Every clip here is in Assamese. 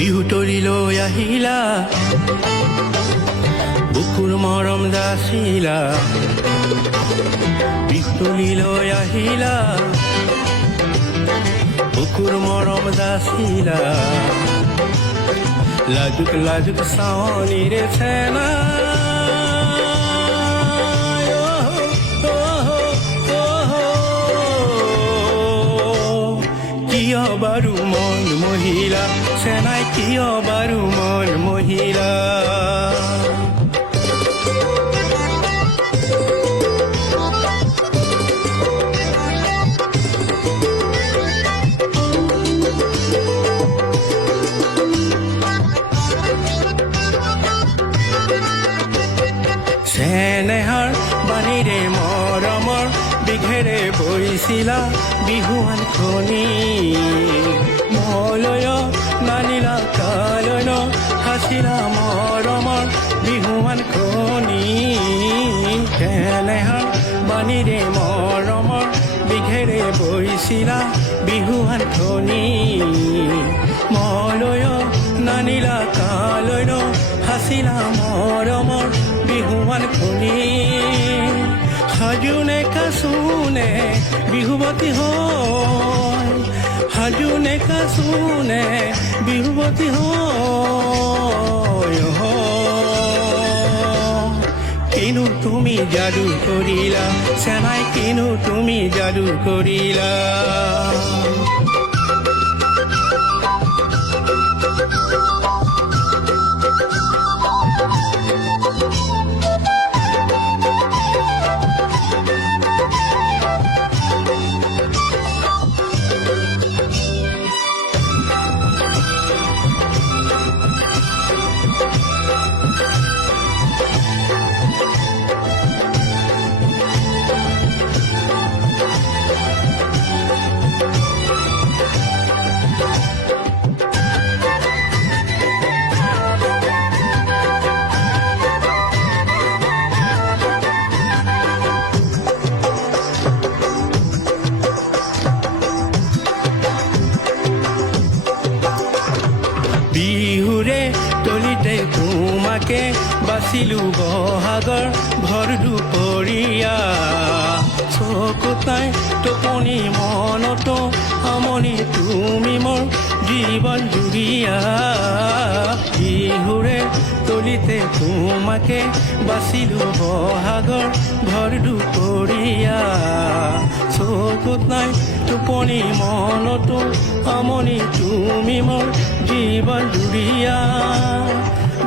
বিহুতলি লৈ আহিলা বুকুৰ মৰম যাচিলা বিহুতলি লৈ আহিলা বুকুৰ মৰম যাচিলা লাজুক লাজুক চাৱনিৰে চেনা কিয় বাৰু মন মহিলা চেনাই কিয় বাৰু মন মহিলা চেনেহাৰ বাণীৰে মৰমৰ বিঘেৰে বৈছিলা বিহুৱান খনি মলয় নানিলা কালয় হাছিলা মৰমৰ বিহুৱান খনি চেনেহাৰ বাণীৰে মৰমৰ বিঘেৰে বৈছিলা বিহুৱান খনি মলয় নানিলা কালয় হাছিলা মৰমৰ বিহুৱান খনি সাজুনে কাচুনে বিহুৱতী হয় সাজুনে কাচুনে বিহুৱতী হয় কিনো তুমি যাদু কৰিলা চেনাই কিনো তুমি যাদু কৰিলা বিহুৰে তলিতে তোমাকে বাচিলো বহাগৰ ভৰ দুপৰীয়া চকুতাই টোপনি মনতো আমনি তুমি মোৰ জীৱন জুৰিয়া বিহুৰে তলিতে তোমাকে বাচিলো বহাগৰ ভৰ দুপৰীয়া চকুতাই টোপনি মনতো আমনি তুমি মোৰ জীবন জুড়িয়া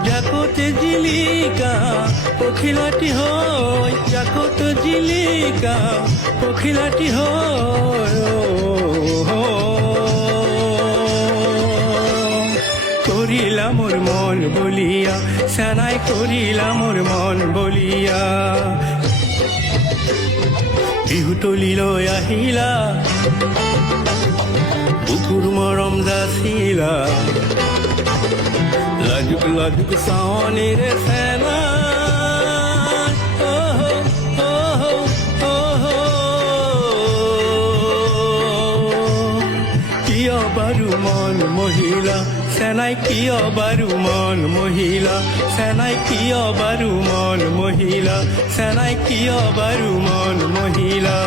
জাকতে জিলিকা পখিলাটি হয় জাকত জিলিকা পখিলাটি হয় কৰিলা মোৰ মন বলিয়া চেনাই কৰিলা মোৰ মন বলিয়া বিহুতলি লৈ আহিলা বুকুৰ মৰম যাচিলা লাজুক লাজুক চাৱনিৰে চেনা কিয় বাৰু মন মহিলা চেনাই কিয় বাৰু মন মহিলা চেনাই কিয় বাৰু মন মহিলা চেনাই কিয় বাৰু মন মহিলা